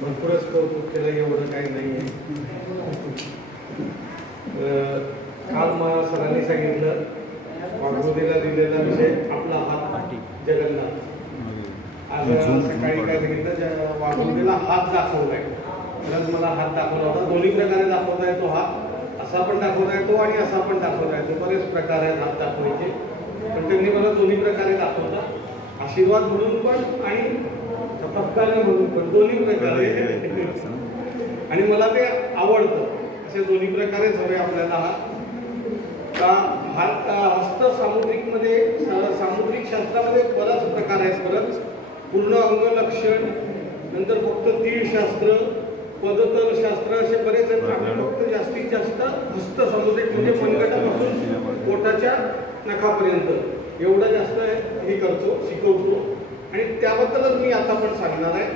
भरपूरच कौतुक केलं, एवढं काही नाही आहे. काल मला सरांनी सांगितलं, वाघोलीला दिलेला विषय आपला हात जगन्नाथ. आज सकाळी काय सांगितलं, वाघोलीला हात दाखवलाय. तर मला हात दाखवला होता. दोन्ही प्रकारे दाखवता येतो हात, असा पण दाखवता येतो आणि असा पण दाखवता येतो. बरेच प्रकार आहेत हात दाखवायचे, पण त्यांनी मला दोन्ही प्रकारे दाखवता. आशीर्वाद म्हणून पण आणि चपत्काने म्हणून पण, दोन्ही प्रकारे. आणि मला ते आवडतं. असे दोन्ही प्रकारेच हवे आपल्याला हात. हस्त सामुद्रिकमध्ये, सामुद्रिक शास्त्रामध्ये बराच प्रकार आहेत. बरंच पूर्ण अंगलक्षण, नंतर फक्त तीळशास्त्र, पदतलशास्त्र, असे बरेच आहेत. आम्ही फक्त जास्तीत जास्त हस्त सामुद्रिक म्हणजे मनगटापासून पोटाच्या नखापर्यंत एवढं जास्त हे करतो, शिकवतो. आणि त्याबद्दलच मी आता पण सांगणार आहे.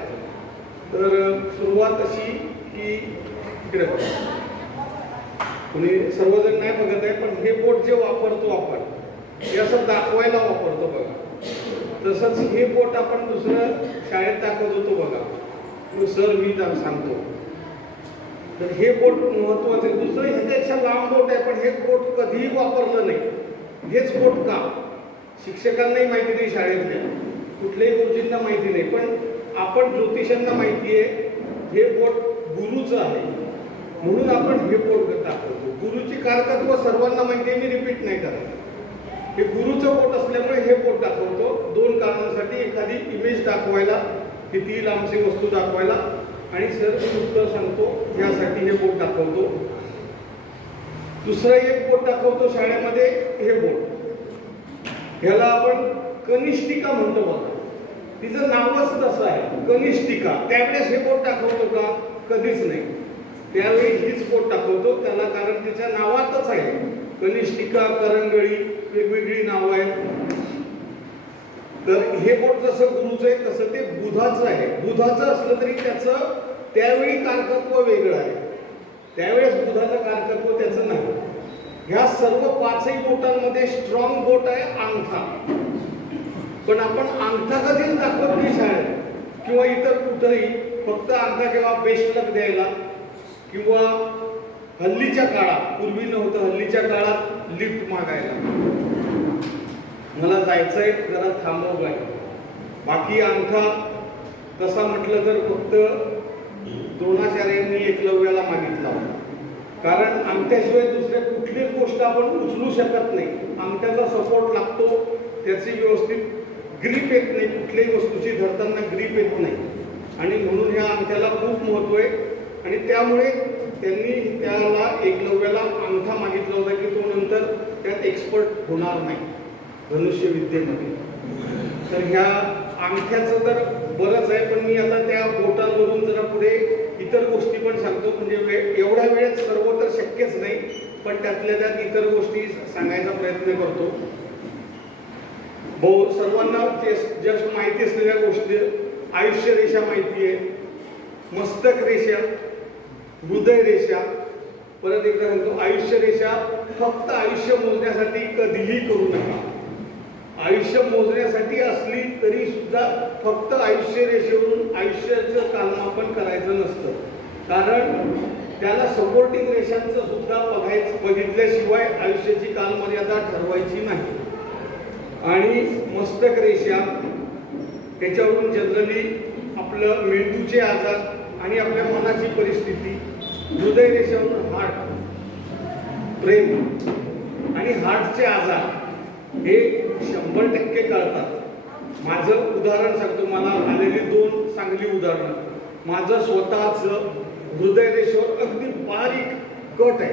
तर सुरुवात अशी की इकडे कोणी सर्वजण नाही बघत आहे, पण हे बोट जे वापरतो आपण, हे असं दाखवायला वापरतो बघा. तसंच हे बोट आपण दुसरं शाळेत दाखवत होतो बघा, सर मी सांगतो. तर हे बोट महत्वाचं आहे. दुसरं ह्याच्यापेक्षा लांब बोट आहे, पण हे बोट कधीही वापरलं नाही. हेच बोट का? शिक्षकांनाही माहिती नाही, शाळेतल्या कुठल्याही गुरुजींना माहिती नाही, पण आपण ज्योतिषांना माहिती आहे हे बोट गुरुचं आहे, म्हणून आपण हे बोट दाखवतो. गुरुची कारकत्व सर्वांना माहिती आहे, मी रिपीट नाही करत. हे गुरुचं बोट असल्यामुळे हे बोट दाखवतो. दोन कारणांसाठी, एखादी इमेज दाखवायला, किती लांबची वस्तू दाखवायला, आणि सर मी उत्तर सांगतो यासाठी हे बोट दाखवतो. दुसरं एक बोट दाखवतो शाळेमध्ये, हे बोट. ह्याला आपण कनिष्ठिका म्हणतो बघा. तिचं नावच तसं आहे, कनिष्ठिका. त्यावेळेस हे बोट दाखवतो का? कधीच नाही. त्यावेळी हीच बोट दाखवतो त्याला, कारण तिच्या नावातच आहे कनिष्ठिका, करंगळी, वेगवेगळी नावं आहेत. तर हे बोट जसं गुरुचं आहे तसं ते बुधाचं आहे. बुधाचं असलं तरी त्याचं त्यावेळी कारकत्व वेगळं आहे. त्यावेळेस बुधाचं कारकत्व त्याचं नाही. ह्या सर्व पाचही बोटांमध्ये स्ट्रॉंग बोट आहे अंगठा. पण आपण अंगठा कधीच दाखवत नाही शाळेत किंवा इतर कुठेही. फक्त अंगठा केव्हा बेस्ट लक द्यायला, किंवा हल्लीच्या काळात, पूर्वी नव्हतं, हल्लीच्या काळात लिफ्ट मागायला, मला जायचंय जरा थांबव काय. बाकी अंगठा तसा म्हटलं तर फक्त द्रोणाचार्यांनी एकलव्याला मागितला होता. कारण अंगठ्याशिवाय दुसऱ्या कुठलीच गोष्ट आपण उचलू शकत नाही. अंगठ्याचा सपोर्ट लागतो, त्याची व्यवस्थित ग्रीप येत नाही, कुठल्याही वस्तूची धरताना ग्रीप येत नाही. आणि म्हणून ह्या अंगठ्याला खूप महत्व आहे. आणि त्यामुळे त्यांनी त्याला एकलव्याला अंगठा मागितला होता की तो नंतर त्यात एक्सपर्ट होणार नाही धनुष्य विद्येमध्ये. तर ह्या अंगठ्याचं तर बरंच आहे, पण मी आता त्या बोटांवरून जरा पुढे इतर गोष्टी पण सांगतो. म्हणजे एवढ्या वेळेत सर्व तर शक्यच नाही, पण त्यातल्या त्यात इतर गोष्टी सांगायचा प्रयत्न करतो. सर्वांना जस्ट माहिती असलेल्या गोष्टी, आयुष्य रेषा माहिती आहे, मस्तक रेषा, हृदय रेषा. परत एकदा सांगतो, आयुष्य रेषा फक्त आयुष्य मोजण्यासाठी कधीही करू नका. आयुष्य मोजण्यासाठी असली तरी सुद्धा फक्त आयुष्य रेषेवरून आयुष्याचं कालमापन करायचं नसतं. कारण त्याला सपोर्टिंग रेषांचं सुद्धा बघितल्याशिवाय आयुष्याची कालमर्यादा ठरवायची नाही. आणि मस्तक रेषा, त्याच्यावरून जनरली आपलं मेंदूचे आजार आणि आपल्या मनाची परिस्थिती. हृदय रेषेवरून हार्ट, प्रेम आणि हार्टचे आजार हे 100% कळतात. माझं उदाहरण सांगतो, मला आलेली 2 चांगली उदाहरणं. माझं स्वतःचं हृदय रेषेवर अगदी बारीक कट आहे,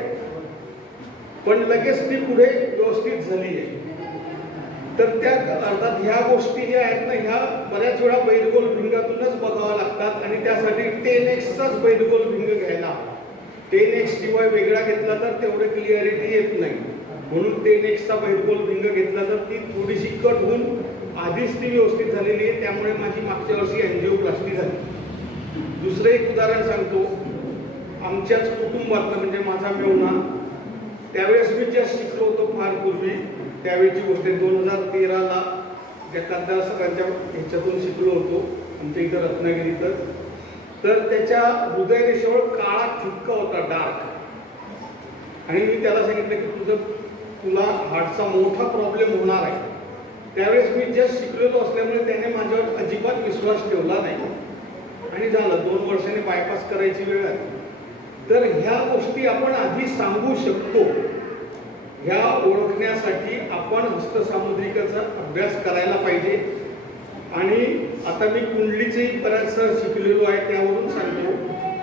पण लगेच ती पुढे व्यवस्थित झाली आहे. तर त्या अर्थात ह्या गोष्टी ज्या आहेत ना, ह्या बऱ्याच वेळा बैरगोल भिंगातूनच बघाव्या लागतात. आणि त्यासाठी 10x बैरगोल भिंग घ्यायला. 10x शिवाय वेगळा घेतला तर तेवढे क्लिअरिटी येत नाही. म्हणून 10x बैरगोल भिंग घेतला तर ती थोडीशी कट होऊन आधीच ती व्यवस्थित झालेली आहे. त्यामुळे माझी मागच्या वर्षी एंजिओप्लास्टी झाली. दुसरं एक उदाहरण सांगतो. आमच्याच कुटुंबातलं म्हणजे माझा मेहुणा, त्यावेळेस मी ज्या शिकलो होतो फार पूर्वी, त्यावेळेची गोष्ट 2013ला एखाद्या सगळ्यांच्या ह्याच्यातून शिकलो होतो आमच्या इथं रत्नागिरीतच. तर त्याच्या हृदयरेषेवर काळा ठिपका होता, डार्क. आणि मी त्याला सांगितलं की तुला हार्टचा मोठा प्रॉब्लेम होणार आहे. त्यावेळेस मी जस्ट शिकलेलो असल्यामुळे त्याने माझ्यावर अजिबात विश्वास ठेवला नाही आणि झालं 2 वर्षांनी बायपास करायची वेळ आली. तर ह्या गोष्टी आपण आधी सांगू शकतो. ह्या ओळखण्यासाठी आपण हस्तसामुद्रिकाचा अभ्यास करायला पाहिजे. आणि आता मी कुंडलीचेही बऱ्याच शिकलेलो आहे, त्यावरून सांगतो.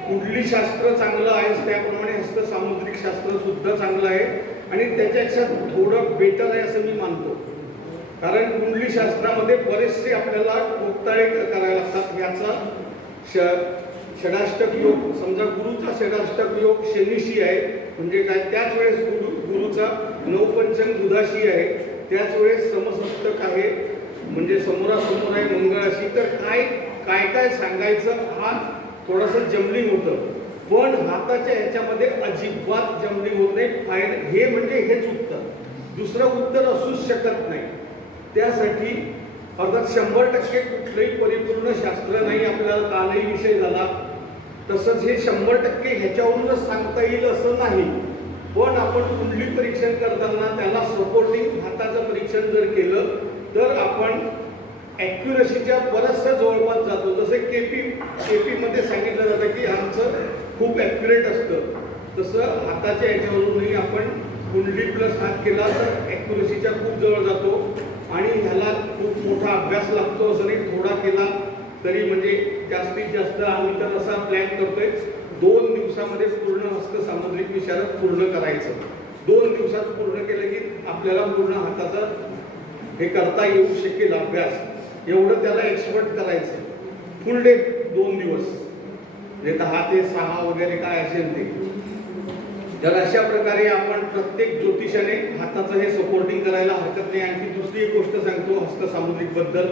कुंडली शास्त्र चांगलं आहे, त्याप्रमाणे हस्तसामुद्रिक शास्त्र सुद्धा चांगलं आहे आणि त्याच्यापेक्षा थोडं बेटर आहे असं मी मानतो. कारण कुंडली शास्त्रामध्ये बरेचसे आपल्याला मुक्ताळे करायला लागतात. याचा षडाष्टक योग, समजा गुरुचा षडाष्टक योग शनीशी आहे म्हणजे काय, त्याच वेळेस गुरुचा नवपंचम बुधाशी आहे, त्याच वेळेस समसप्तक आहे म्हणजे समोरासमोर आहे मंगळाशी. तर काय काय काय सांगायचं हा थोडंसं जमलिंग होतं, पण हाताच्या ह्याच्यामध्ये अजिबात जमलिंग होत नाही. हे म्हणजे हेच उत्तर, दुसरं उत्तर असूच शकत नाही. त्यासाठी अर्थात 100% कुठलंही परिपूर्ण शास्त्र नाही, आपल्याला कालही विषय झाला. तसंच हे 100% ह्याच्यावरूनच सांगता येईल असं नाही. पण आपण कुंडली परीक्षण करताना त्याला सपोर्टिंग हाताचं परीक्षण जर केलं तर आपण ॲक्युरसीच्या बरचशा जवळपास जातो. जसं केपी मध्ये सांगितलं जातं की आमचं खूप ॲक्युरेट असतं, तसं हाताच्या ह्याच्यावरूनही आपण कुंडली प्लस हात केला तर ॲक्युरसीच्या खूप जवळ जातो. आणि ह्याला खूप मोठा अभ्यास लागतो असं नाही, थोडा केला तरी म्हणजे जास्तीत जास्त आम्ही तर असा प्लॅन करतोय 2 दिवसामध्ये पूर्ण हस्तसामुद्रिक विशारद पूर्ण करायचं. 2 दिवसात पूर्ण केलं की आपल्याला पूर्ण हाताचा हे करता येऊ शकेल अभ्यास. एवढं त्याला एक्सपर्ट करायचं. फुल डे 2 दिवस म्हणजे 10 ते 6 वगैरे काय असेल ते. तर अशा प्रकारे आपण प्रत्येक ज्योतिषाने हाताचं हे सपोर्टिंग करायला हरकत नाही. आणखी दुसरी एक गोष्ट सांगतो हस्तसामुद्रिक बद्दल.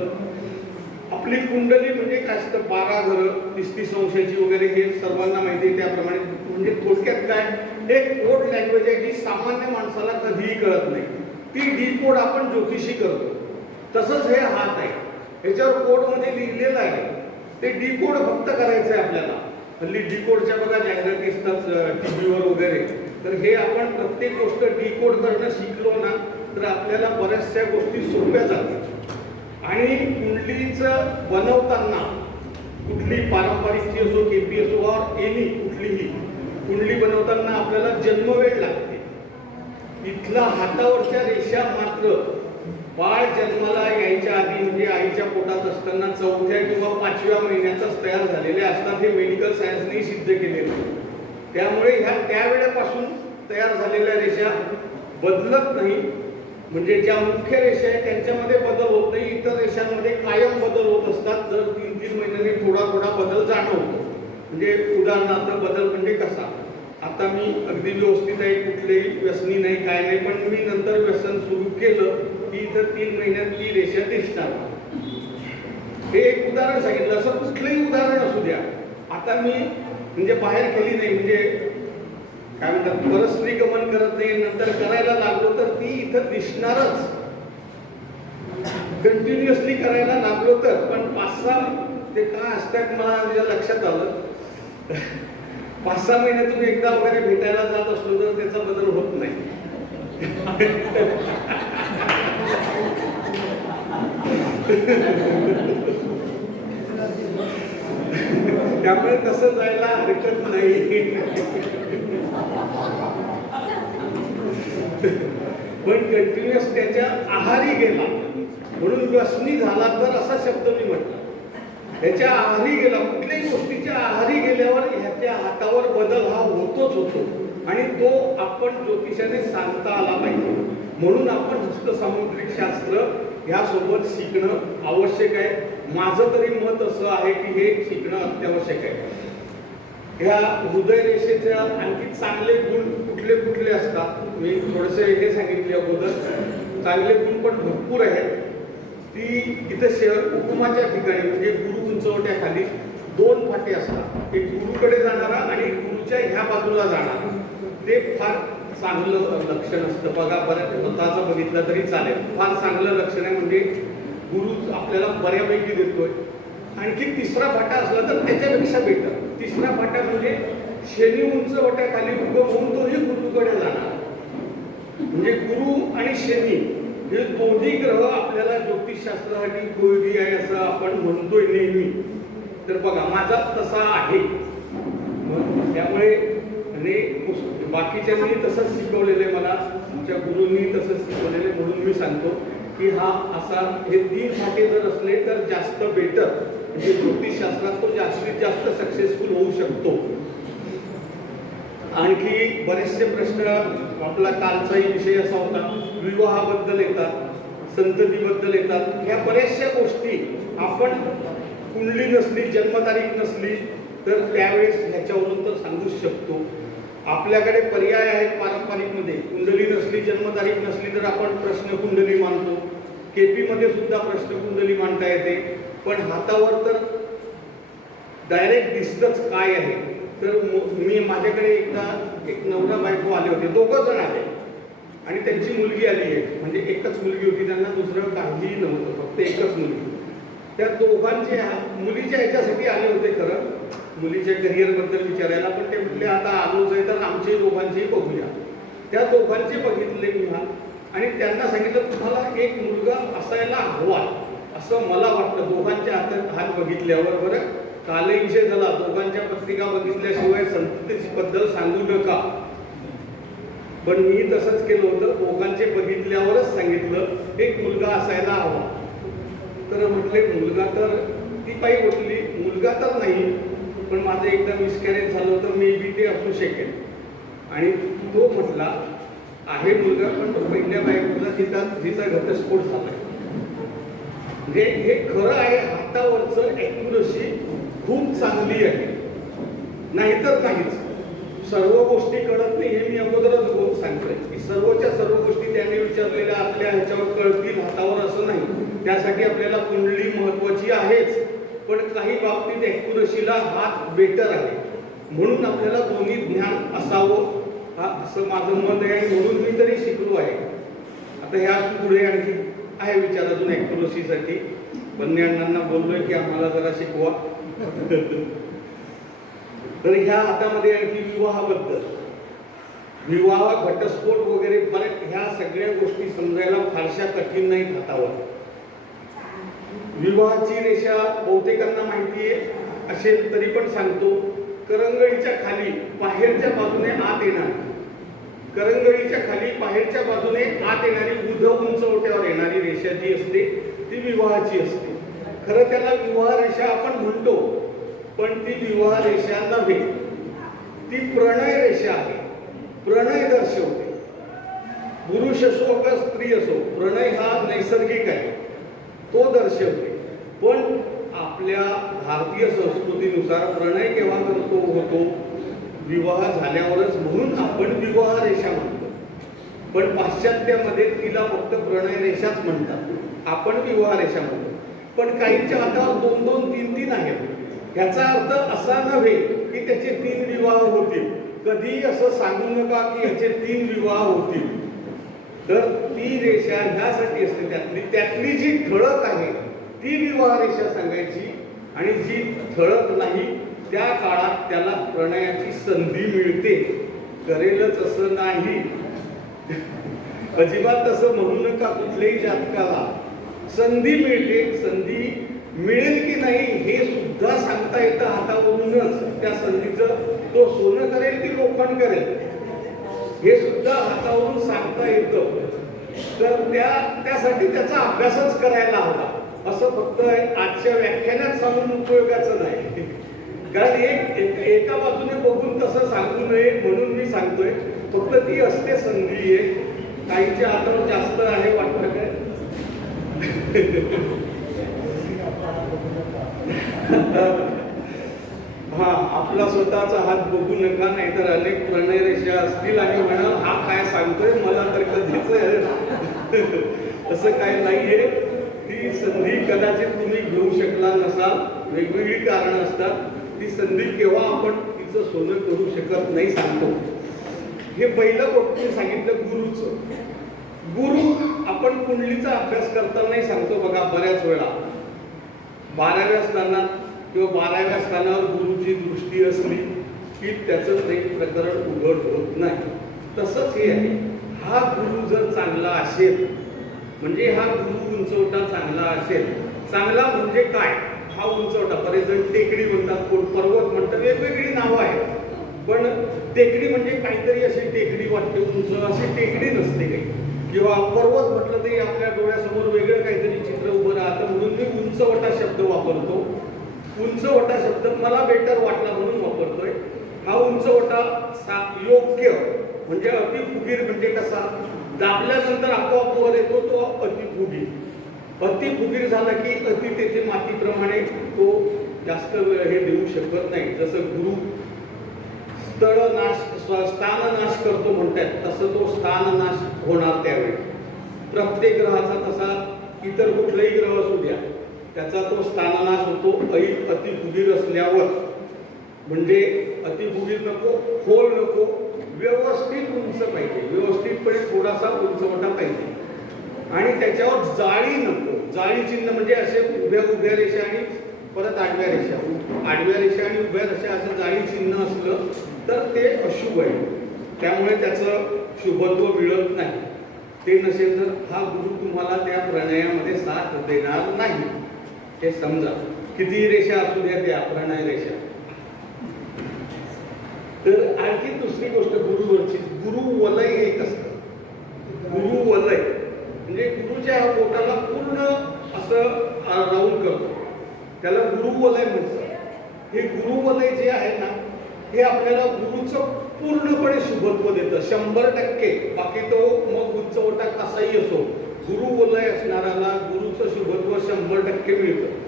आपली कुंडली म्हणजे काय असतं, 12 घरं 30-30 अंशाची वगैरे हे सर्वांना माहिती आहे. त्याप्रमाणे म्हणजे थोडक्यात काय एक कोड लँग्वेज आहे जी सामान्य माणसाला कधीही कळत नाही. ती डी कोड आपण ज्योतिषी करतो. तसंच हे हात आहे, ह्याच्यावर कोडमध्ये लिहिलेलं आहे, ते डी कोड फक्त करायचं आहे आपल्याला. हल्ली डी कोडच्या बघा जाहिराती असतात टीव्हीवर वगैरे. तर हे आपण प्रत्येक गोष्ट डी कोड करणं शिकलो ना तर आपल्याला बऱ्याचशा गोष्टी सोप्या जातात. आणि कुंडलीचं बनवताना कुठली पारंपरिकची असो, केपी असो और एनी कुठलीही कुंडली बनवताना आपल्याला जन्मवेळ लागते. इथला हातावरच्या रेषा मात्र बाळ जन्माला यायच्या आधी म्हणजे आईच्या पोटात असताना 4थ्या किंवा 5व्या महिन्यातच तयार झालेले असतात. हे मेडिकल सायन्सने सिद्ध केलेलं आहे. त्यामुळे ह्या त्यावेळेपासून तयार झालेल्या रेषा बदलत नाही. म्हणजे ज्या मुख्य रेषा आहेत त्यांच्यामध्ये बदल होत नाही, इतर रेषांमध्ये कायम बदल होत असतात. दर 3-3 महिन्यांनी थोडा थोडा बदल जाणवतो. म्हणजे उदाहरणार्थ बदल म्हणजे कसा, आता मी अगदी व्यवस्थित आहे, कुठलेही व्यसनी नाही काय नाही, पण मी नंतर व्यसन सुरू केलं की इतर 3 महिन्यात ती रेषा दिसणार. हे एक उदाहरण सांगितलं. असं कुठलंही उदाहरण असू द्या. आता मी म्हणजे बाहेर केली नाही, म्हणजे काय म्हणतात परस्त्री गमन करत नाही, नंतर करायला लागलो तर ती इथं दिसणारच. कंटिन्युअसली करायला लागलो तर. पण 5-6 ते काय असतात मला माझ्या लक्षात आलं 5-6 महिन्यातून एकदा वगैरे भेटायला जात असलो तर त्याचा बदल होत नाही. त्यामुळे तसं जायला हरकत नाही. पण कंटिन्युअस त्याच्या आहारी गेला म्हणून व्यसनी झाला तर असा शब्द मी म्हटला. त्याच्या आहारी गेला, कुठल्याही गोष्टीच्या आहारी गेल्यावर ह्याच्या हातावर बदल हा होतोच होतो. आणि तो आपण ज्योतिषाने सांगता आला पाहिजे. म्हणून आपण हस्तसामुद्रिक शास्त्र ह्यासोबत शिकणं आवश्यक आहे. माझं तरी मत असं आहे की हे शिकणं अत्यावश्यक आहे. ह्या हृदय रेषेच्या आणखी चांगले गुण कुठले कुठले असतात मी थोडेसे हे सांगितले अगोदर. चांगले गुण पण भरपूर आहेत. ती इथं हुकुमाच्या ठिकाणी म्हणजे गुरु उंचवट्याखाली 2 फाटे असतात. एक गुरुकडे जाणारा आणि गुरुच्या ह्या बाजूला जाणारा. ते फार चांगलं लक्षण असतं. बघा बऱ्याच स्वतःचं बघितलं तरी चालेल. फार चांगलं लक्षण आहे. म्हणजे गुरु आपल्याला बऱ्यापैकी देतोय. आणखी तिसरा फाटा असला तर त्याच्यापेक्षा बेटर. तिसरा फाटा म्हणजे शनी उंच वट्याखाली उगम होऊन तोही गुरुकडे जाणार. म्हणजे गुरु आणि शनी हे दोन्ही ग्रह आपल्याला ज्योतिषशास्त्रासाठी उपयोगी आहे असं आपण म्हणतोय नेहमी. तर बघा माझा तसा आहे. त्यामुळे आणि बाकीच्यांनी तसंच शिकवलेलं आहे, मला आमच्या गुरूंनी तसंच शिकवलेलं आहे. म्हणून मी सांगतो की हा असा हे 3 फाटे जर असले तर जास्त बेटर. म्हणजे ज्योतिषशास्त्रात तो जास्तीत जास्त सक्सेसफुल होऊ शकतो. आणखी बरेचसे प्रश्न आपला कालचाही विषय असा होता, विवाहाबद्दल येतात, संततीबद्दल येतात. ह्या बऱ्याचशा गोष्टी आपण कुंडली नसली, जन्मतारीख नसली तर त्यावेळेस ह्याच्यावरून तर सांगूच शकतो. आपल्याकडे पर्याय आहेत पारंपरिकमध्ये. कुंडली नसली, जन्मतारीख नसली तर आपण प्रश्न कुंडली मानतो. केपीमध्ये सुद्धा प्रश्न कुंडली मांडता येते. पण हातावर तर डायरेक्ट दिसतंच काय आहे. तर मी माझ्याकडे एकदा एक नवरा बायको आले होते, 2 जण आले आणि त्यांची मुलगी आली आहे. म्हणजे एकच मुलगी होती त्यांना, दुसरं काहीही नव्हतं, फक्त एकच मुलगी. त्या दोघांचे मुलीच्या ह्याच्यासाठी आले होते खरं, मुलीच्या करिअरबद्दल विचारायला. पण ते म्हटले आता आलोच आहे तर आमचे दोघांचेही बघूया. त्या दोघांचे बघितले मी आणि त्यांना सांगितलं तुम्हाला एक मुलगा असायला हवा असं मला वाटतं. दोघांच्या हात बघितल्यावर बरं कालही विषय झाला, दोघांच्या पत्रिका बघितल्याशिवाय संततीबद्दल सांगू नका. पण मी तसंच केलं होतं, दोघांचे बघितल्यावरच सांगितलं एक मुलगा असायला हवा. तर म्हटले मुलगा तर ती बाई म्हटली मुलगा तर नाही, पण माझं एकदा मिसकॅरेज झालं होतं, मे बी ते असू शकेल. आणि तो म्हटला आहे मुलगा, पण तो पहिल्या बायकोला तिचा घटस्फोट झालाय. म्हणजे हे खरं आहे, हातावरचं ॲक्युरसी खूप चांगली आहे, नाहीतर नाहीच. सर्व गोष्टी कळत नाही हे मी अगोदरच बोलून सांगतोय की सर्वच्या सर्व गोष्टी त्याने विचारलेल्या आपल्या ह्याच्यावर कळतील हातावर असं नाही. त्यासाठी आपल्याला कुंडली महत्वाची आहेच, पण काही बाबतीत ॲक्युरसीला हात बेटर आहे. म्हणून आपल्याला दोन्ही ज्ञान असावं असं माझं मत आहे. म्हणून मी तरी शिकलो आहे. आता ह्या पुढे आणखी आहे विचार अजून ॲक्युरसीसाठी. बन्याण्णांना बोललोय की आम्हाला जरा शिकवा. तर ह्या हातामध्ये आणखी विवाहाबद्दल, विवाह घटस्फोट वगैरे बरेच ह्या सगळ्या गोष्टी समजायला फारशा कठीण नाहीत हातावर. विवाहाची रेषा बहुतेकांना माहिती आहे असेल तरी पण सांगतो. करंगळीच्या खाली बाहेरच्या बाजूने आत येणारी, करंगळीच्या खाली बाहेरच्या बाजूने आत येणारी उंच ओट्यावर येणारी रेषा जी असते ती विवाहाची असते. खरं त्याला विवाह रेषा आपण म्हणतो, पण ती विवाह रेषा नव्हे, ती प्रणय रेषा आहे. प्रणय दर्शवते. पुरुष असो का स्त्री असो, प्रणय हा नैसर्गिक आहे, तो दर्शवते. पण आपल्या भारतीय संस्कृतीनुसार प्रणय केव्हा होतो? विवाह झाल्यावरच, म्हणून आपण विवाह रेषा म्हणतो. पण पाश्चात्यामध्ये तिला फक्त प्रणय रेषाच म्हणतात, आपण विवाह रेषा म्हणतो. पण काहींच्या हातावर 2-2, 3-3 आहेत. याचा अर्थ असा नव्हे की त्याचे 3 विवाह होतील. कधी असं सांगू नका की याचे 3 विवाह होतील. तर ती रेषा ह्यासाठी असते, त्यातली जी ठळक आहे ती विवाह रेषा सांगायची, आणि जी ठळक नाही त्या काळात त्याला प्रणयाची संधी मिळते. करेलच असं नाही, अजिबात तसं म्हणू नका कुठल्याही जातकाला. संधी मिळते. संधी मिळेल की नाही हे सुद्धा सांगता येतं हातावरूनच. त्या संधीचं तो सोनं करेल की लोखंड करेल हे सुद्धा हातावरून सांगता येतं. तर त्यासाठी त्याचा अभ्यासच करायला हवा. असं फक्त आजच्या व्याख्यानात सांगून उपयोगाचं नाही. कारण एका बाजूने बघून तसं सांगू नये म्हणून मी सांगतोय. फक्त ती असते संधी आहे. काहींच्या हातावर जास्त आहे वाटतं काय? हा, आपला स्वतःचा हात बघू नका, नाहीतर अनेक प्रणय रेषा असतील आणि म्हणाल हा काय सांगतोय, मला तर कधीच असं काय नाहीये. ती संधी कदाचित तुम्ही घेऊ शकला नसाल, वेगवेगळी कारणं असतात. ती संधी केव्हा आपण तिचं सोनं करू शकत नाही सांगतो. हे पहिलं गोष्ट सांगितलं गुरुचं. गुरु आपण कुंडलीचा अभ्यास करतानाही सांगतो बघा बऱ्याच वेळा 12व्या स्थानात किंवा 12व्या स्थानावर गुरुची दृष्टी असली की त्याचं ते प्रकरण उघड होत नाही. तसंच हे आहे, हा गुरु जर चांगला असेल म्हणजे हा गुरु उंचवटा चांगला असेल. चांगला म्हणजे काय? हा उंचवटा, बरेच जण टेकडी म्हणतात, कोण पर्वत म्हणतात, वेगवेगळी नावं आहेत. पण टेकडी म्हणजे काहीतरी अशी टेकडी वाटते उंच, अशी टेकडी नसते काही. किंवा पर्वत म्हटलं तरी आपल्या डोळ्यासमोर वेगळं काहीतरी चित्र उभं राहतं, म्हणून मी उंचवटा शब्द वापरतो. उंचवटा शब्द मला बेटर वाटला म्हणून वापरतोय. हा उंचवटा योग्य म्हणजे अतिफुगीर म्हणजे कसा, दाबल्यानंतर आपोआप वर येतो तो अतिफुगीर. अतिफुगीर झाला की अति तेथे मातीप्रमाणे तो जास्त वेळ हे देऊ शकत नाही. जसं गुरु स्थाननाश करतो म्हणतात, तसं तो स्थाननाश होणार त्यावेळी. प्रत्येक ग्रहाचा तसा इतर कुठलाही ग्रह असू द्या त्याचा तो स्थाननाश होतो अतिफुगीर असल्यावर. म्हणजे अतिफुगीर नको, खोल नको, व्यवस्थित उंच पाहिजे, व्यवस्थितपणे थोडासा उंचवटा पाहिजे. आणि त्याच्यावर जाळी नको. जाळी चिन्ह म्हणजे असे उभ्या रेषा आणि परत आडव्या रेषा, आडव्या रेषा आणि उभ्या रेषा असं जाळी चिन्ह असलं तर ते अशुभ आहे, त्यामुळे त्याचं शुभत्व मिळत नाही. ते नसेल तर हा गुरु तुम्हाला त्या प्रणयामध्ये साथ देणार नाही, हे समजा. किती रेषा असू द्या त्या प्रणय रेषा. तर आणखी दुसरी गोष्ट गुरुवरची, गुरुवलय एक असतं. गुरुवलय म्हणजे गुरुच्या बोटाला पूर्ण असं राऊंड करतो, त्याला गुरुवलय म्हणतात. हे गुरुवलय जे आहे ना, हे आपल्याला गुरुचं पूर्णपणे शुभत्व देतं 100%. बाकी तो मग उंचवटा कसाही असो, गुरुवलय असणाऱ्याला गुरुचं शुभत्व 100% मिळतं.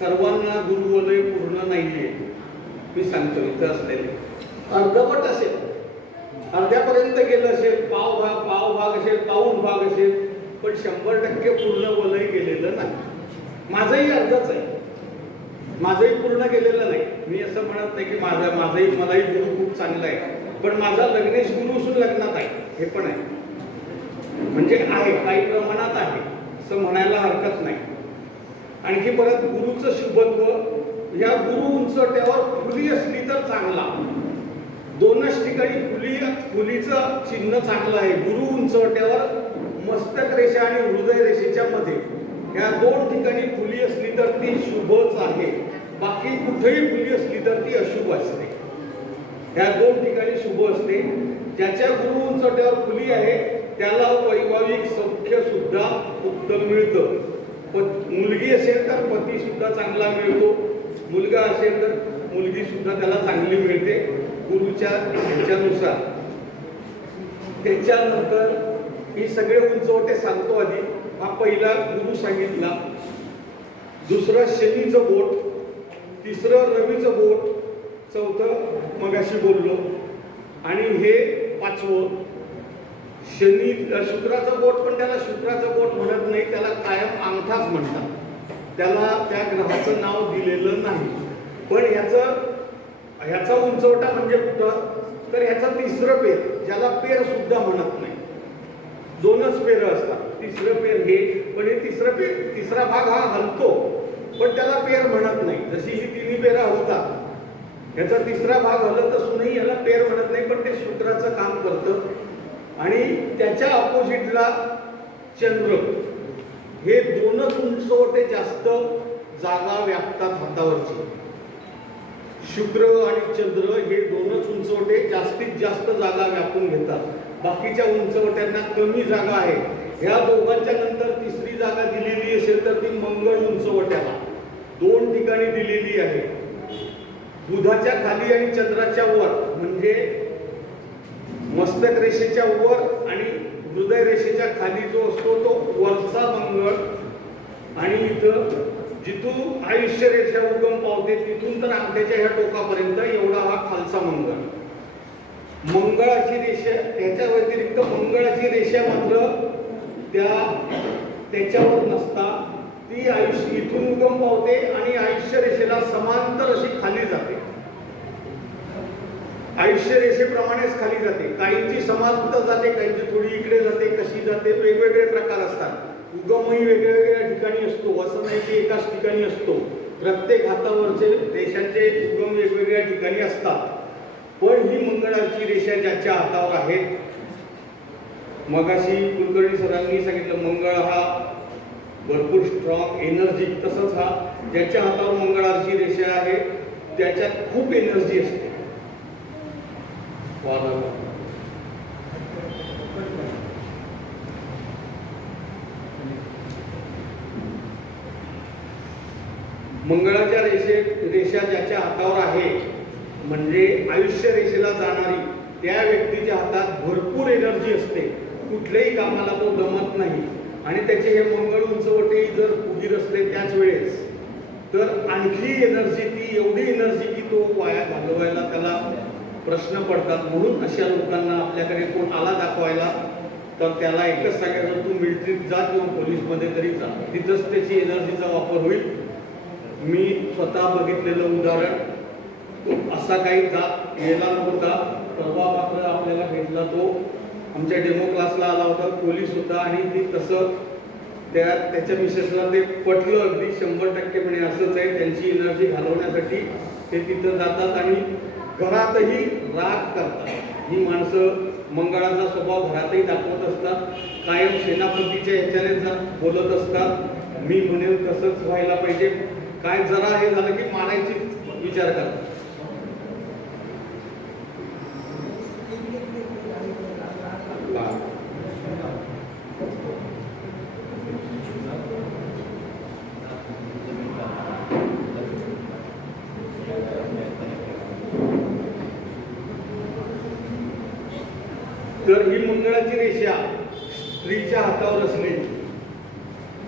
सर्वांना गुरुवलय पूर्ण नाहीये, मी सांगतो. इथं असलेले अर्धवट असेल, अर्ध्यापर्यंत गेलं असेल, पाव भाग असेल, पाऊण भाग असेल, पण 100% पूर्ण वलय गेलेलं नाही. माझंही अर्धच आहे, माझंही पूर्ण गेलेलं नाही. मी असं म्हणत नाही की मलाही गुरु खूप चांगला आहे, पण माझा लग्नेश गुरुसून लग्नात आहे, हे पण आहे. म्हणजे आहे, काही प्रमाणात आहे असं म्हणायला हरकत नाही. आणखी परत गुरुचं शुभत्व, या गुरु उंचवट्यावर फुली असली तर चांगला. दोनच ठिकाणी फुलीचं चिन्ह चांगलं आहे. गुरु उंचवट्यावर मस्तक रेषा आणि हृदय रेषेच्या मध्ये या दोन ठिकाणी फुली असली तर ती शुभच आहे. बाकी कुठेही फुली असली तर ती अशुभ असते. या दोन ठिकाणी शुभ असते. ज्याच्या गुरु उंचवट्यावर फुली आहे त्याला वैवाहिक सौख्य सुद्धा उत्तम मिळतं. मुलगी असेल तर पती सुद्धा चांगला मिळतो, मुलगा असेल तर मुलगी सुद्धा त्याला चांगली मिळते गुरुच्या ह्याच्यानुसार. त्याच्यानंतर ही सगळे उंचवटे सांगतो. आधी हा पहिला गुरु सांगितला, दुसरं शनीचं बोट, तिसरं रवीचं बोट, चौथं मगाशी बोललो, आणि हे पाचवं शुक्राचं बोट. पण त्याला शुक्राचं बोट म्हणत नाही, त्याला कायम अंगठाच म्हणतात. त्याला त्या ग्रहाचं नाव दिलेलं नाही. पण ह्याचा उंचवटा म्हणजे कुठं, तर ह्याचा तिसरं पेर, ज्याला पेर सुद्धा म्हणत नाही. दोनच पेर असतात, तिसरं पेर हे. पण हे तिसरा भाग हा हलतो, पण त्याला पेर म्हणत नाही. जशी ही तिन्ही पेरा होतात, ह्याचा तिसरा भाग हलत असूनही याला पेर म्हणत नाही, पण ते शुक्राचं काम करतं. आणि त्याच्या अपोजिटला चंद्र. हे दोनच उंचवटे जास्त जागा व्यापतात हातावरची. शुक्र आणि चंद्र हे दोनच उंचवटे जास्तीत जास्त जागा व्यापून घेतात. बाकीच्या उंचवट्यांना कमी जागा आहे. ह्या दोघांच्या नंतर तिसरी जागा दिलेली असेल तर ती मंगळ उंचवट्याला 2 ठिकाणी दिलेली आहे. बुधाच्या खाली आणि चंद्राच्या वर, म्हणजे मस्तक रेषेच्या वर आणि हृदय रेषेच्या खाली जो असतो तो वरचा मंगळ. आणि इथं जिथून आयुष्य रेषा उगम पावते तिथून तर अंगठ्याच्या ह्या टोकापर्यंत एवढा हा खालचा मंगळ. मंगळाची रेषा, त्याच्या व्यतिरिक्त मंगळाची रेषा मात्र त्याच्यावर नसता, ती आयुष्य इथून उगम पावते आणि आयुष्य रेषेला समांतर अशी खाली जाते. आयुष्य रेषेप्रमाणेच खाली जाते. काहींची समांतर जाते, काहींची थोडी इकडे जाते, कशी जाते, वेगवेगळे प्रकार असतात. उगमही वेगवेगळ्या ठिकाणी असतो. असं नाही की एकाच ठिकाणी असतो. प्रत्येक हातावरचे रेषांचे उगम वेगवेगळ्या ठिकाणी असतात. पण ही मंगळाची रेषा ज्याच्या हातावर आहे, मगाशी कुलकर्णी सरांनी सांगितलं मंगळ हा भरपूर स्ट्रॉंग एनर्जी, तसंच हा ज्याच्या हातावर मंगळाची रेषा आहे त्याच्यात खूप एनर्जी असते. मंगळाच्या रेषा ज्याच्या हातावर आहे म्हणजे आयुष्य रेषेला जाणारी त्या व्यक्तीच्या हातात भरपूर एनर्जी असते. कुठल्याही कामाला तो दमत नाही. आणि त्याचे हे मंगळ उंचवटे जर फुगीर असले त्याच वेळेस तर आणखी एनर्जी, ती एवढी एनर्जी की तो वाया घालवायला त्याला प्रश्न पडतात. म्हणून अशा लोकांना आपल्याकडे कोण आला दाखवायला तर त्याला एकच सांगायचं, तू मिलिटरीत जा किंवा पोलीसमध्ये तरी जा, तिथंच त्याची एनर्जीचा वापर होईल. मी स्वतः बघितलेलं उदाहरण, असा काही गेला नव्हता. परवा मात्र आपल्याला भेटला, तो आमच्या डेमो क्लासला आला होता, पोलीस होता. आणि ती तसं त्याच्या मिसेसला ते पटलं अगदी 100% म्हणे असंच आहे. त्यांची एनर्जी घालवण्यासाठी ते तिथं जातात आणि घरातही राग करतात. ही माणसं मंगळाचा स्वभाव घरातही दाखवत असतात. कायम सेनापतीच्या ह्याच्याने बोलत असतात. मी म्हणेल तसंच व्हायला पाहिजे. काय जरा हे झालं की मारायची विचार करतात. तर ही मंगळाची रेषा स्त्रीच्या हातावर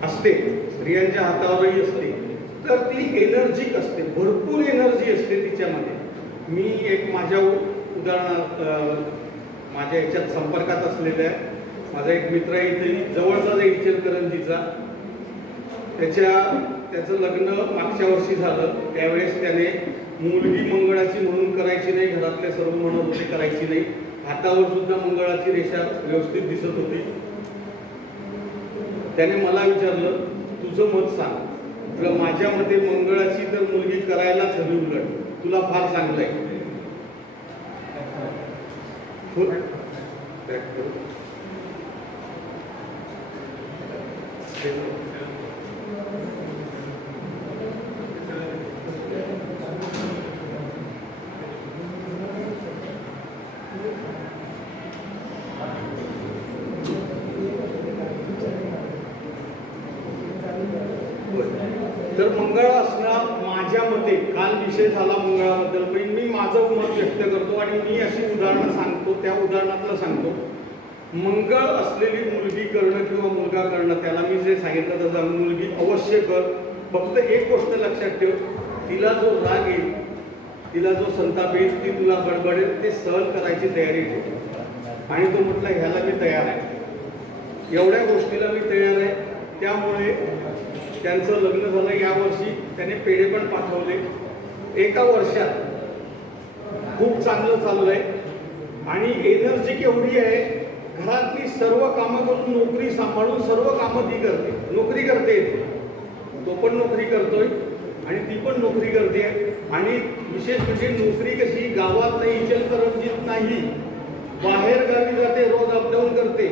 असते, स्त्रियांच्या हातावरही असते. तर ती एनर्जिक असते, भरपूर एनर्जी असते तिच्यामध्ये. मी एक माझ्या उदाहरणार्थ माझ्या याच्यात संपर्कात असलेला आहे माझा एक मित्र आहे इथे जवळचाच आहे इचलकरंजीचा. त्याचं लग्न मागच्या वर्षी झालं. त्यावेळेस त्याने मुलगी मंगळाची म्हणून करायची नाही, घरातले सर्व म्हणत होते करायची नाही. हातावर सुद्धा मंगळाची रेषा व्यवस्थित दिसत होती. त्याने मला विचारलं, तुझं मत सांग. माझ्या मते मंगळाची तर मुलगी करायलाच हवी, उलट तुला फार चांगलं आहे. तर मंगळ असणं माझ्या मते, काल विषय झाला मंगळाबद्दल, पण मी माझं मत व्यक्त करतो आणि मी अशी उदाहरणं सांगतो. त्या उदाहरणातलं सांगतो, मंगळ असलेली मुलगी करणं किंवा मुलगा करणं, त्याला मी जे सांगितलं तसं मुलगी अवश्य कर. फक्त एक गोष्ट लक्षात ठेव, तिला जो राग येईल, तिला जो संताप येईल, ती तुला बडबडेल, ते सहन करायची तयारी ठेव. आणि तो म्हटला ह्याला मी तयार आहे, एवढ्या गोष्टीला मी तयार आहे. त्यामुळे त्यांचं लग्न झालं. यावर्षी त्याने पेढे पण पाठवले. एका वर्षात खूप चांगलं चाललंय. आणि एनर्जी केवढी आहे, घरातली सर्व कामं करून, नोकरी सांभाळून सर्व कामं ती करते. नोकरी करते, तो पण नोकरी करतोय आणि ती पण नोकरी करते. आणि विशेष म्हणजे नोकरी कशी, गावात नाही, इचलकरंजीत नाही, बाहेर गावी जाते, रोज अपडाऊन करते.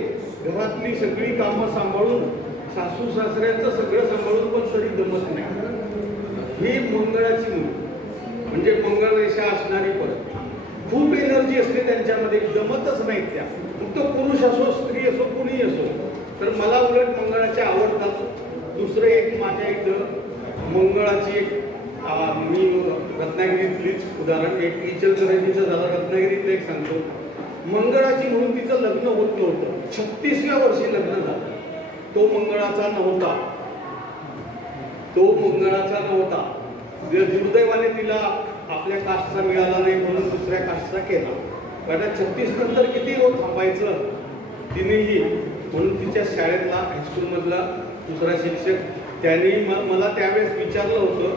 घरातली सगळी कामं सांभाळून, सासू सासऱ्यांचं सगळं सांभाळून पण तरी दमत नाही. ही मंगळाची मुलगी म्हणजे मंगळ रेषा असणारी. परत खूप एनर्जी असते त्यांच्यामध्ये, दमतच नाहीत त्या. फक्त पुरुष असो, स्त्री असो, कुणी असो. तर मला उलट मंगळाच्या आवडतात. दुसरं एक माझ्या इथं मंगळाची एक मी रत्नागिरीतलीच उदाहरण, एक इचलकरंजीचं झालं, रत्नागिरीतलं एक सांगतो. मंगळाची म्हणून तिचं लग्न होत नव्हतं. 36व्या वर्षी लग्न झालं. तो मंगळाचा नव्हता. दुर्दैवाने तिला आपल्या कास्टचा मिळाला नाही म्हणून दुसऱ्या कास्टचा केला. कारण 36 नंतर किती रोज थांबायचं तिनेही. म्हणून तिच्या शाळेतला, हायस्कूलमधला दुसरा शिक्षक त्याने मला त्यावेळेस विचारलं होतं,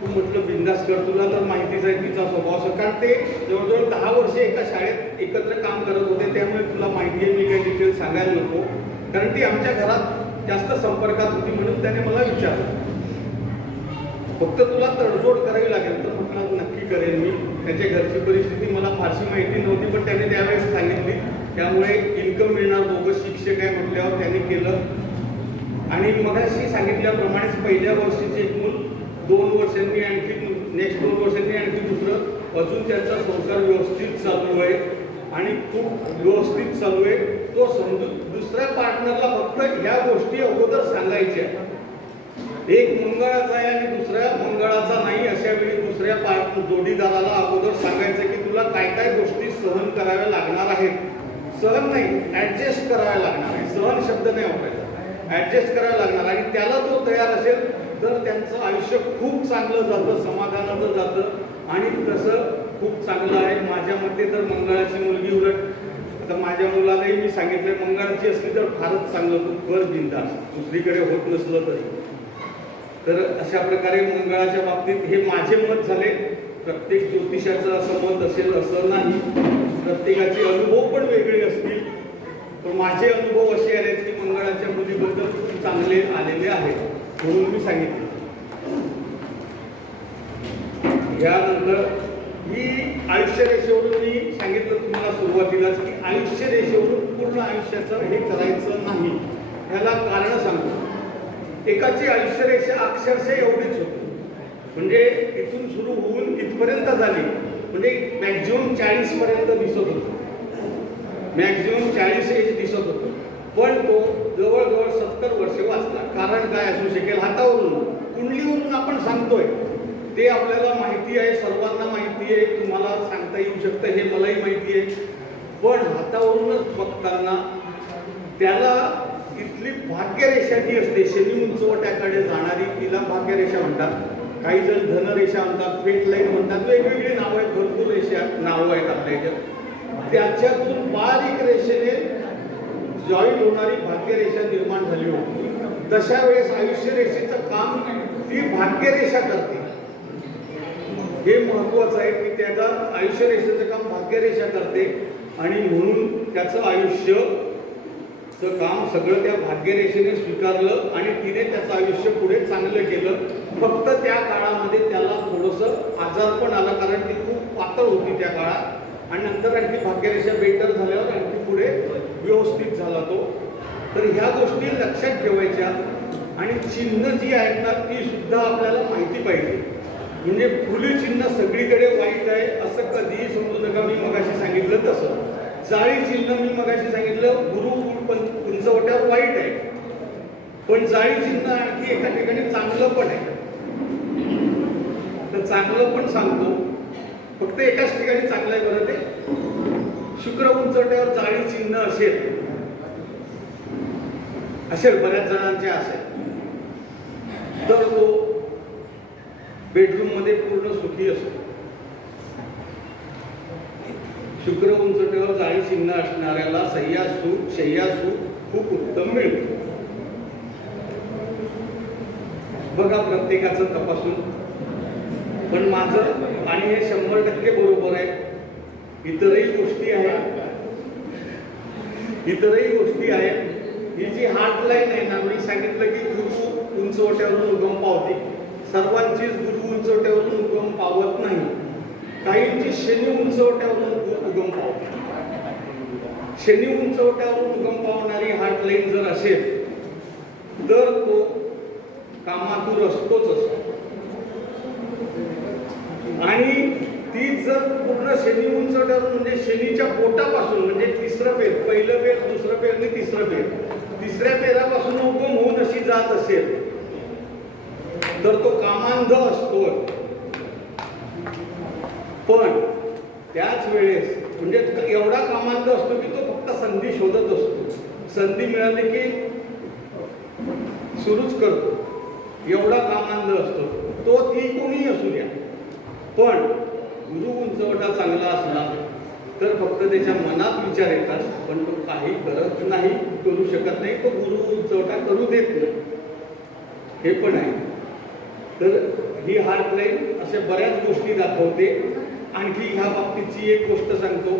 तू म्हटलं बिंदास कर, तुला तर माहितीच आहे तिचा स्वभाव. कारण ते जवळजवळ 10 वर्षे एका शाळेत एकत्र काम करत होते, त्यामुळे तुला माहिती आहे. मी काही डिटेल सांगायला नको, कारण ती आमच्या घरात जास्त संपर्कात होती. म्हणून त्याने मला विचारलं. फक्त तुला तडजोड करावी लागेल. तर म्हटलं नक्की करेन मी. त्याच्या घरची परिस्थिती मला फारशी माहिती नव्हती, पण त्याने त्यावेळेस सांगितली. त्यामुळे इन्कम मिळणार, दोघं शिक्षक आहे म्हटल्यावर त्याने केलं. आणि मगाशी सांगितल्याप्रमाणेच पहिल्या वर्षीचे एक मूल 2 वर्षांनी आणखी नेक्स्ट 2 वर्षांनी आणखी दुसरं, अजून त्यांचा संसार व्यवस्थित चालू आहे आणि खूप व्यवस्थित चालू आहे. तो समजून दुसऱ्या पार्टनरला फक्त ह्या गोष्टी अगोदर सांगायच्या. एक मंगळाचा आहे आणि दुसऱ्या मंगळाचा नाही, अशा वेळी दुसऱ्या जोडीदाराला अगोदर सांगायचं की तुला काय काय गोष्टी सहन कराव्या लागणार आहेत. सहन नाही, ऍडजस्ट कराव्या लागणार आहे. सहन शब्द नाही वापरायचा, ऍडजस्ट करायला लागणार. आणि त्याला तो तयार असेल तर त्यांचं आयुष्य खूप चांगलं जातं, समाधानाचं जातं आणि तसं खूप चांगलं आहे. माझ्या मते तर मंगळाची मुलगी, उलट आता माझ्या मुलालाही मी सांगितलं मंगळाची असली तर फारच चांगलं, तू कर बिनधास्त, दुसरीकडे होत नसलं तरी. तर अशा प्रकारे मंगळाच्या बाबतीत हे माझे मत झाले. प्रत्येक ज्योतिषाचं असं मत असेल असं नाही, प्रत्येकाचे अनुभव पण वेगळे असतील. पण माझे अनुभव असे आले की मंगळाच्या मुलीबद्दल खूप चांगले आलेले आहेत म्हणून मी सांगितले. यानंतर ही आयुष्य रेषेवरून मी सांगितलं तुम्हाला सुरुवातीलाच की आयुष्य रेषेवरून पूर्ण आयुष्याचं हे करायचं नाही. याला कारण सांगतो. एकाची आयुष्य रेषा अक्षरशः एवढीच होती, म्हणजे इथून सुरू होऊन इथपर्यंत झाली, म्हणजे मॅक्झिमम 40 पर्यंत दिसत होतं. मॅक्झिमम 40 एज दिसत होतं. पण तो जवळजवळ 70 वर्ष वाचला. कारण काय असू शकेल? हातावरून, कुंडलीवरून आपण सांगतोय ते आपल्याला माहिती आहे, सर्वांना माहिती आहे, तुम्हाला सांगता येऊ शकतं, हे मलाही माहिती आहे. पण हातावरूनच बघताना त्याला इथली भाग्यरेषा जी असते, शनी उंचवट्याकडे जाणारी, तिला भाग्यरेषा म्हणतात. काही जण धनरेषा म्हणतात, पेट लाईन म्हणतात, वेगवेगळी नावं आहेत, भरपूर रेषा नावं आहेत आपल्या याच्यात. त्याच्यातून बारीक रेषेने जॉईंट होणारी भाग्यरेषा निर्माण झाली होती. तशा वेळेस आयुष्य रेषेचं काम ती भाग्यरेषा करते. हे महत्वाचं आहे की त्याचा आयुष्य रेषेचं काम भाग्यरेषा करते आणि म्हणून त्याचं आयुष्यचं काम सगळं त्या भाग्यरेषेने स्वीकारलं आणि तिने त्याचं आयुष्य पुढे चांगलं केलं. फक्त त्या काळामध्ये त्याला थोडंसं आजारपण आला, कारण ती खूप पातळ होती त्या काळात. आणि नंतर आणखी भाग्यरेषा बेटर झाल्यावर आणखी पुढे व्यवस्थित झाला तो. तर ह्या गोष्टी लक्षात ठेवायच्या. आणि चिन्ह जी आहेत ना ती सुद्धा आपल्याला माहिती पाहिजे. म्हणजे फुली चिन्ह सगळीकडे वाईट आहे असं कधीही समजू नका. मी मगाशी सांगितलं तसं जाळी चिन्ह, मी मगाशी सांगितलं गुरु उंचवट्यावर वाईट आहे, पण जाळी चिन्ह आणखी एका ठिकाणी चांगलं पण आहे. तर चांगलं पण सांगतो, फक्त एकाच ठिकाणी चांगलं आहे बरं ते. शुक्र उंचवट्यावर जाळी चिन्ह असेल बऱ्याच जणांचे असेल तर तो बेडरूम मध्ये पूर्ण सुखी असतो. शुक्र उंचवट्यावर जाळी चिन्ह असणाऱ्याला शय्यासुख खूप उत्तम मिळतो. बघा प्रत्येकाचं तपासून. पण माझं आणि हे 100% बरोबर आहे. इतरही गोष्टी आहेत. ही जी हार्ट लाईन आहे ना, मी सांगितलं की गुरु उंचवट्यावरून उगम पावते. सर्वांचीच गुरु उंचवट्यावरून उगम पावत नाही. काहींची शनी उंचवट्यावरून उगम पावते. शनी उंचवट्यावरून उगम पावणारी हार्ट लाईन जर असेल तर तो कामातूर असतोच असतो. आणि ती जर पूर्ण शनी उंचवट्यावरून म्हणजे शनीच्या पोटापासून, म्हणजे तिसरं पेर, पहिलं पेर, दुसरं पेर आणि तिसरं पेर, तिसऱ्या पेरापासून उगम होऊन अशी जात असेल तर तो कामांध असतो. पण त्याच वेळेस म्हणजे एवढा कामांध असतो की तो फक्त संधी शोधत असतो. संधी मिळाली की सुरूच करतो. एवढा कामांध असतो तो. ती कोणी असू द्या. पण गुरु उंचवटा चांगला असला तर फक्त त्याच्या मनात विचार येतात, पण तो काही करत नाही, करू शकत नाही. तो गुरु उंचवटा करू देत नाही. हे पण आहे. तर ही हार्ट लाईन अशा बऱ्याच गोष्टी दाखवते. आणखी ह्या बाबतीची एक गोष्ट सांगतो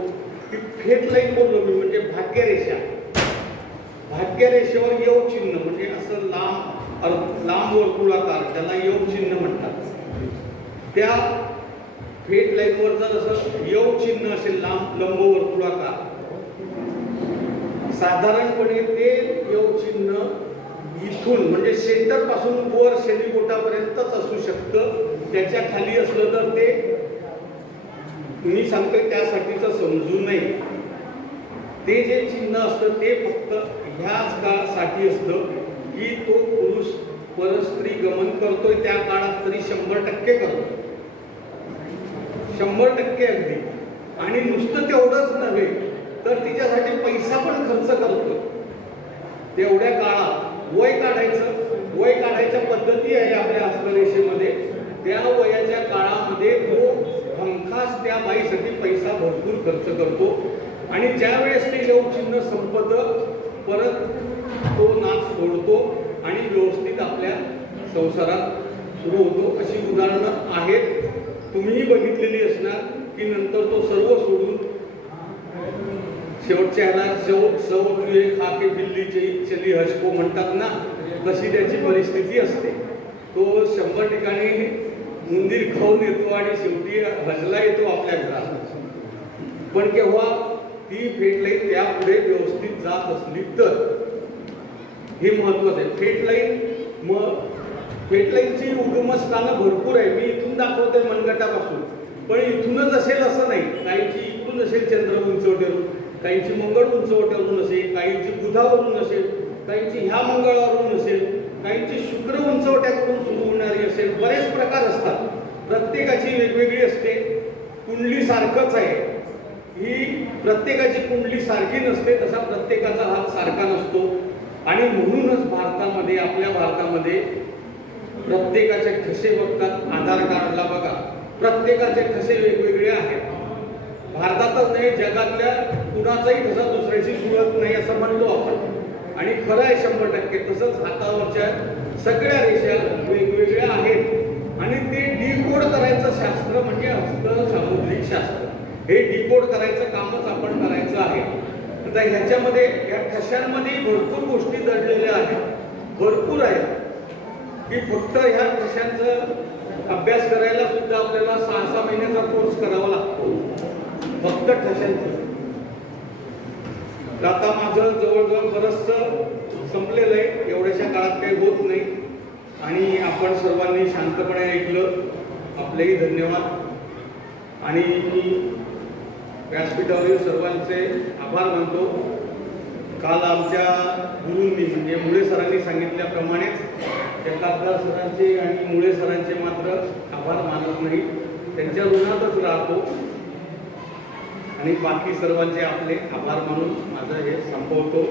की फेट लाईन बोललो मी, म्हणजे भाग्यरेषा. भाग्यरेषेवर येऊ चिन्ह म्हणजे असं लांब लांब वर्तुळाकार, त्याला योग चिन्ह म्हणतात. त्या फेट लाईनवरचं जसं योग चिन्ह असेल लंब वर्तुळाकार, साधारणपणे ते योग चिन्ह इथून म्हणजे सेंटर पासून वर शेलीकोटापर्यंतच असू शकतं. त्याच्या खाली असलं तर ते मी सांगतोय त्यासाठीच समजू नये. ते जे चिन्ह असतं ते फक्त ह्याच काळासाठी असतं की तो पुरुष परस्त्री गमन करतोय त्या काळात तरी 100% करतो, 100% अगदी. आणि नुसतं तेवढंच नव्हे तर तिच्यासाठी पैसा पण खर्च करतो. तेवढ्या काळात वय काढायच्या पद्धती आहे आपल्या हस्तरेषेमध्ये. त्या वयाच्या काळामध्ये तो हमखास त्या बाईसाठी पैसा भरपूर खर्च करतो. आणि ज्या वेळेस ते योग चिन्ह संपतं परत तो नाच सोडतो आणि व्यवस्थित आपल्या संसारात सुरू होतो. अशी उदाहरणं आहेत, तुम्हीही बघितलेली असणार की नंतर तो सर्व सोडून शेवटच्या ह्याला सौ तुझे खाके बिल्लीचे चली हसको म्हणतात ना, तशी त्याची परिस्थिती असते. तो 100 ठिकाणी मंदिर खाऊन येतो आणि शेवटी हजला येतो आपल्या घरात. पण केव्हा ती फेट लाईन त्या पुढे व्यवस्थित जात असली तर हे महत्वाचं आहे. फेट लाईनची उगमस्थानं भरपूर आहे. मी इथून दाखवतोय मनगटापासून, पण इथूनच असेल असं नाही. काहींची इथून असेल चंद्र उंचवट्यावरून, काहींची मंगळ उंचवट्यावरून असेल, काहींची बुधावरून असेल, काहींची ह्या मंगळावरून असेल, काहींची शुक्र उंचवट्याकडून सुरू होणारी असेल. बरेच प्रकार असतात, प्रत्येकाची वेगवेगळी असते. कुंडली सारखंच आहे, ही प्रत्येकाची कुंडली सारखी नसते, तसा प्रत्येकाचा हात सारखा नसतो. आणि म्हणूनच भारतामध्ये, आपल्या भारतामध्ये प्रत्येकाचे ठसे बघतात. आधार कार्डला बघा, प्रत्येकाचे ठसे वेगवेगळे आहेत. भारतातच नाही, जगातल्या कुणाचाही ठसा दुसऱ्याची जुळत नाही असं म्हणतो आपण. आणि खरं आहे 100%. तसंच हातावरच्या सगळ्या रेषा वेगवेगळ्या आहेत. आणि ते डिकोड करायचं शास्त्र म्हणजे हस्त सामुद्रिक शास्त्र. हे डिकोड करायचं कामच आपण करायचं आहे. आता ह्याच्यामध्ये या ठशांमध्ये भरपूर गोष्टी दडलेल्या आहेत, भरपूर आहेत की फक्त ह्या ठशांचा अभ्यास करायला सुद्धा आपल्याला 6-6 महिन्याचा कोर्स करावा लागतो फक्त ठशांचं. आता माझं जवळजवळ बरंचसं संपलेलं आहे, एवढ्याशा काळात काही होत नाही. आणि आपण सर्वांनी शांतपणे ऐकलं, आपलेही धन्यवाद. आणि व्यासपीठावरील सर्वांचे आभार मानतो. काल आमच्या गुरूंनी म्हणजे मुळे सरांनी सांगितल्याप्रमाणेच जकातदार सरांचे आणि मुळे सरांचे मात्र आभार मानत नाही, त्यांच्या ऋणातच राहतो. आणि बाकी सर्वांचे आपले आभार मानून माझं हे संपवतो.